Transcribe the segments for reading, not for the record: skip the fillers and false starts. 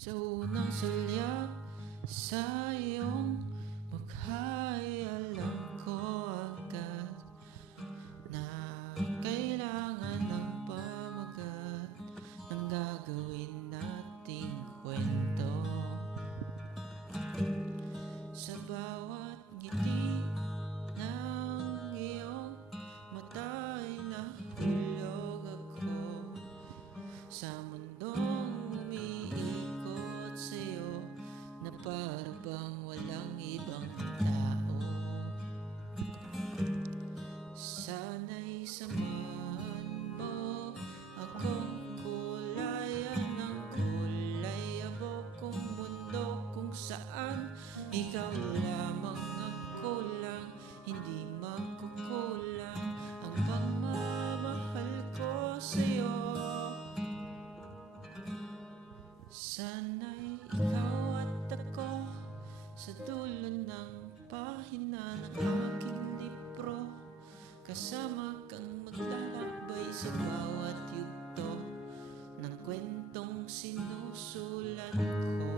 Sa unang sulyap sa iyong mukha ay alam ko agad na kailangan ng pamagat ng gagawin nating kwento. Sa bawat ngiti ng iyong mata ay nahulog ako sa mundong umiikot sa'yo na para bang walang ibang tao. Sana'y samahan mo akong kulayan ng kulay abog kong mundo kung saan ikaw lamang ang kulang, hindi magkukulang ang pagmamahal ko sa'yo. Sana'y ikaw at ako sa dulo ng pahina ng aking libro, kasama kang maglalakbay sa bawat yugto ng kwentong sinusulat ko.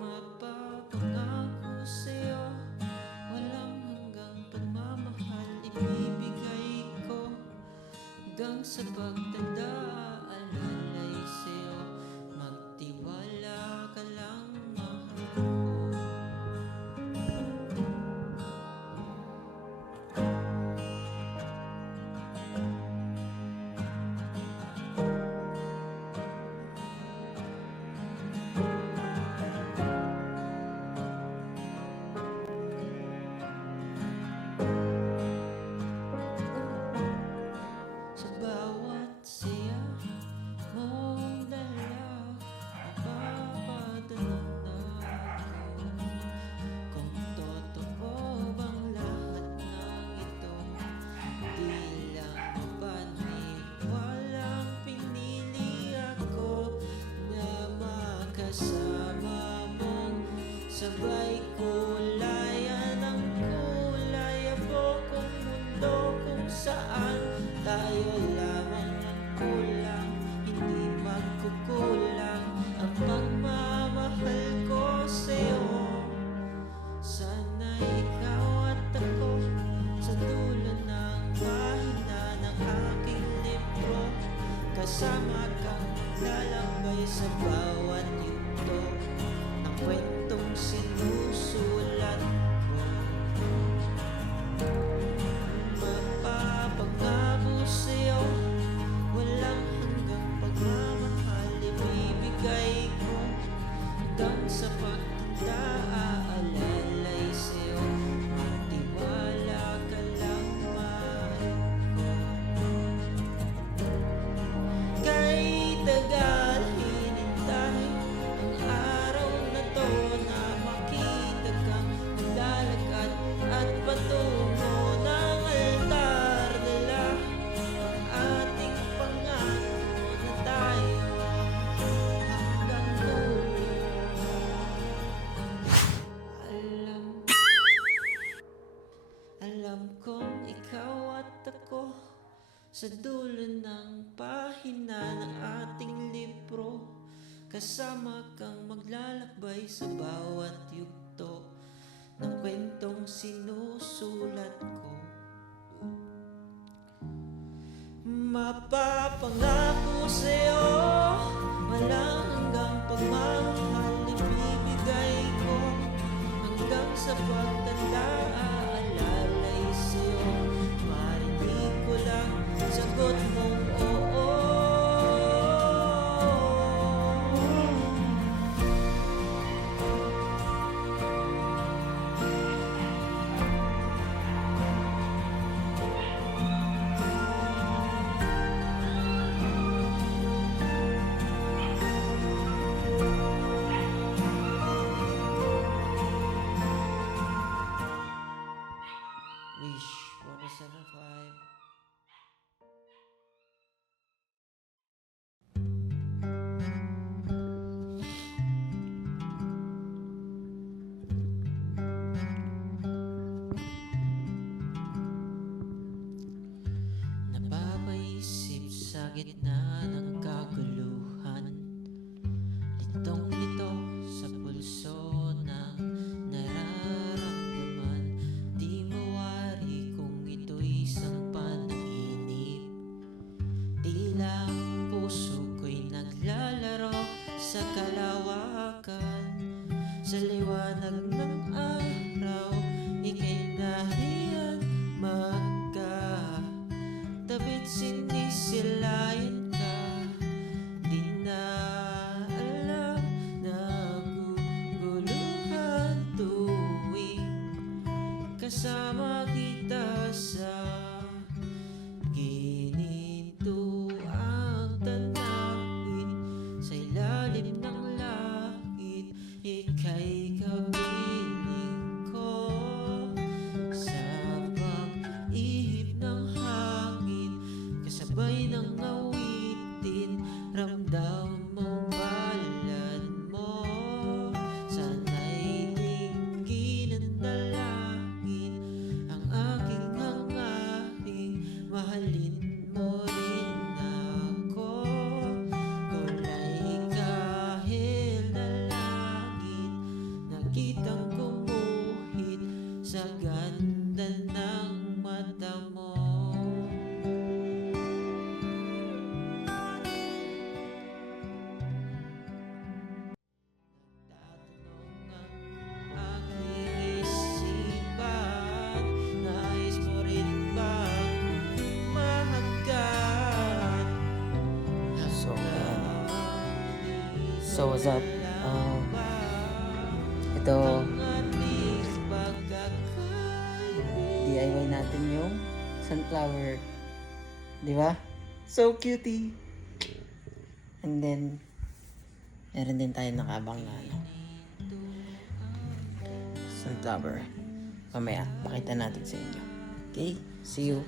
Mapapangako sa'yo, walang hanggang pagmamahal ibibigay ko hanggang sa pagtanda. Alalay sa'yo, magtiwala ka lang, mahal ko. Sa bawat siya mong dala, napapadala na ako. Kung totoo bang lahat ng ito, di lang paniwalang pinili ako na makasama mong sabay kulayan ng kulay abog kong mundo kung saan tayo lamang ang kulang, hindi magkukulang ang pagmamahal ko sa'yo. Sana ikaw at ako sa dulo ng pahina ng aking libro, kasama kang lalakbay sa bawat yugto ng kwentong sinusulat ko. Mapapangako sa'yo, walang hanggang pagmamahal ibibigay ko hanggang sa pagtanda. Aalalay sa'yo, magtiwala ka lang, mahal ko. Kay tagal hinintay ang araw na to na makita kang naglalakad at patungo ng altar. Dala ang ating pangako na tayo hanggang dulo. Alam kong ikaw at ako sa dulo ng pahina ng ating libro, kasama kang maglalakbay sa bawat yugto ng kwentong sinusulat ko. Mapapangako sa'yo, walang hanggang pagmamahal ibibigay ko hanggang sa pagtanda. Aalalay sa'yo, marinig ko lang sagot mong oo. Wish 175. Napapaisip sa gitna ng kaguluhan. kalawakan. Sa liwanag ng araw, ika'y nariyan magkatabit, sinisilayan ka. Di na alam, naguguluhan tuwing kasama kita sa ginintuang tanawin. Sa ilalim ng langit, ika'y kapiling ko. Sa pag-ihip ng hangin, kasabay ng awitin, ramdam mo balan mo. Sana'y dinggin ng dalangin ang aking hangaring, mahalin mo rin ako. Kulay kahit na langit, nakitang gumuhit sa ganda ng mata mo. Tatanong ang aking isipan, nais mo rin ba akong mahagan? So what's up? Ito, DIY natin yung sunflower. Di ba? So cutie! And then, meron din tayo nakaabang na sunflower. Mamaya, pakita natin sa inyo. Okay? See you!